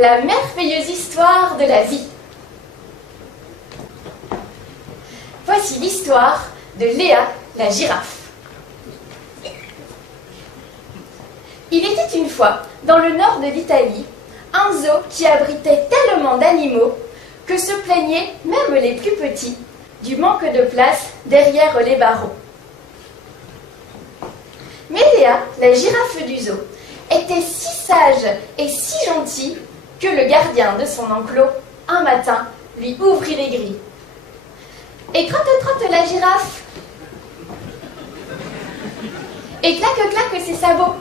la merveilleuse histoire de la vie. Voici l'histoire de Léa, la girafe. Il était une fois, dans le nord de l'Italie, un zoo qui abritait tellement d'animaux que se plaignaient même les plus petits du manque de place derrière les barreaux. Mais Léa, la girafe du zoo, était si sage et si gentille que le gardien de son enclos, un matin, lui ouvrit les grilles. Et trotte-trotte la girafe. Et claque-claque ses sabots.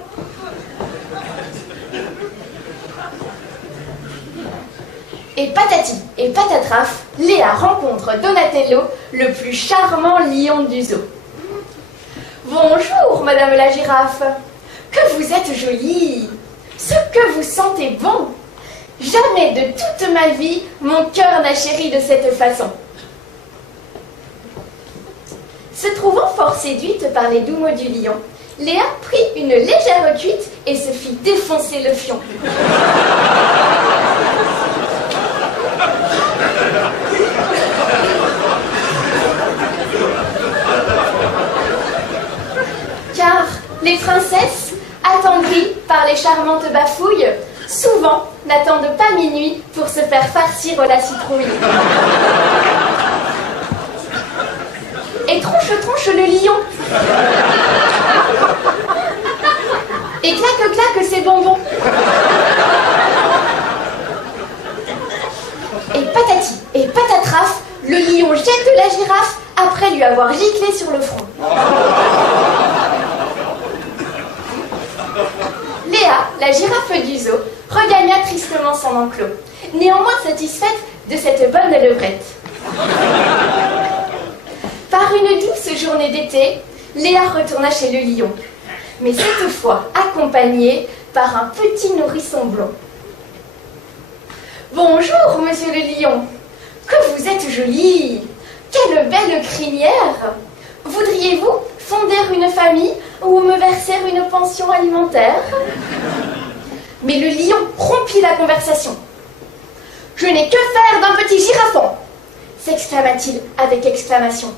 Et patati et patatraf, Léa rencontre Donatello, le plus charmant lion du zoo. « Bonjour, madame la girafe. Que vous êtes jolie. Ce que vous sentez bon. Jamais de toute ma vie, mon cœur n'a chéri de cette façon. » Se trouvant fort séduite par les doux mots du lion, Léa prit une légère cuite et se fit défoncer le fion. Car les princesses, attendries par les charmantes bafouilles, souvent n'attendent pas minuit pour se faire farcir la citrouille. Et tronche le lion. Et claque ses bonbons. Et patati et patatraf, le lion jette la girafe après lui avoir giclé sur le front. Léa, la girafe du zoo, regagna tristement son enclos, néanmoins satisfaite de cette bonne levrette. Par une douce journée d'été, Léa retourna chez le lion, mais cette fois accompagnée par un petit nourrisson blond. « Bonjour, monsieur le lion, que vous êtes joli, quelle belle crinière. Voudriez-vous fonder une famille ou me verser une pension alimentaire ?» Mais le lion rompit la conversation. « Je n'ai que faire d'un petit girafon !» s'exclama-t-il avec exclamation.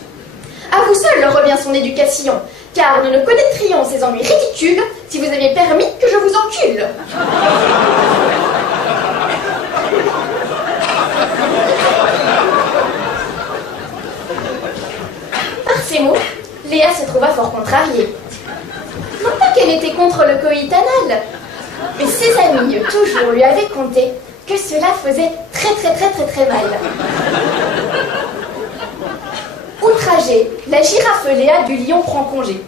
« À vous seul revient son éducation, car nous ne connaîtrions ces ennuis ridicules si vous aviez permis que je vous encule. » Par ces mots, Léa se trouva fort contrariée. Non pas qu'elle était contre le coït anal, mais ses amis toujours lui avaient conté que cela faisait très mal. Outragée, la girafe Léa du lion prend congé.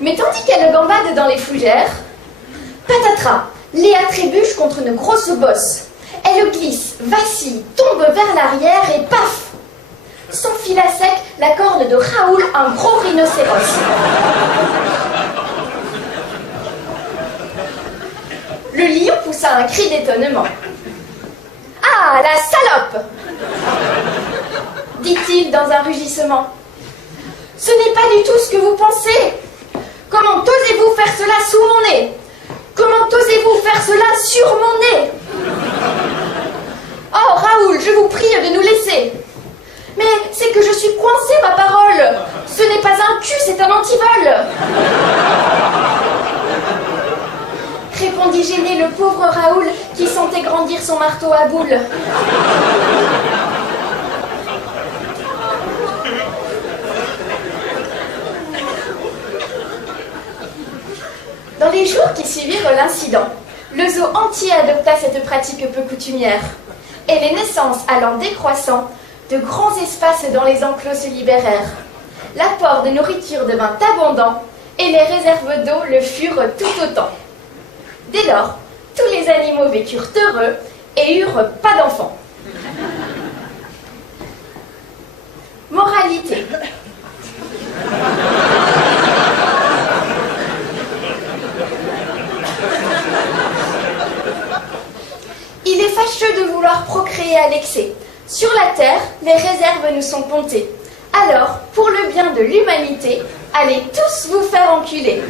Mais tandis qu'elle gambade dans les fougères, patatras, Léa trébuche contre une grosse bosse. Elle glisse, vacille, tombe vers l'arrière et paf! S'enfile à sec la corne de Raoul, un gros rhinocéros. Le lion poussa un cri d'étonnement. « Ah, la salope !» dit-il dans un rugissement. « Ce n'est pas du tout ce que vous pensez. Comment osez-vous faire cela sous mon nez? Comment osez-vous faire cela sur mon nez? Oh, Raoul, je vous prie de nous laisser. Mais c'est que je suis coincée, ma parole. Ce n'est pas un cul, c'est un antivol. » répondit gêné le pauvre Raoul qui sentait grandir son marteau à boules. Dans les jours qui suivirent l'incident, le zoo entier adopta cette pratique peu coutumière, et les naissances allant décroissant, de grands espaces dans les enclos se libérèrent. L'apport de nourriture devint abondant, et les réserves d'eau le furent tout autant. Dès lors, tous les animaux vécurent heureux et eurent pas d'enfants. Moralité. Il est fâcheux de vouloir procréer à l'excès. Sur la terre, les réserves nous sont comptées. Alors, pour le bien de l'humanité, allez tous vous faire enculer.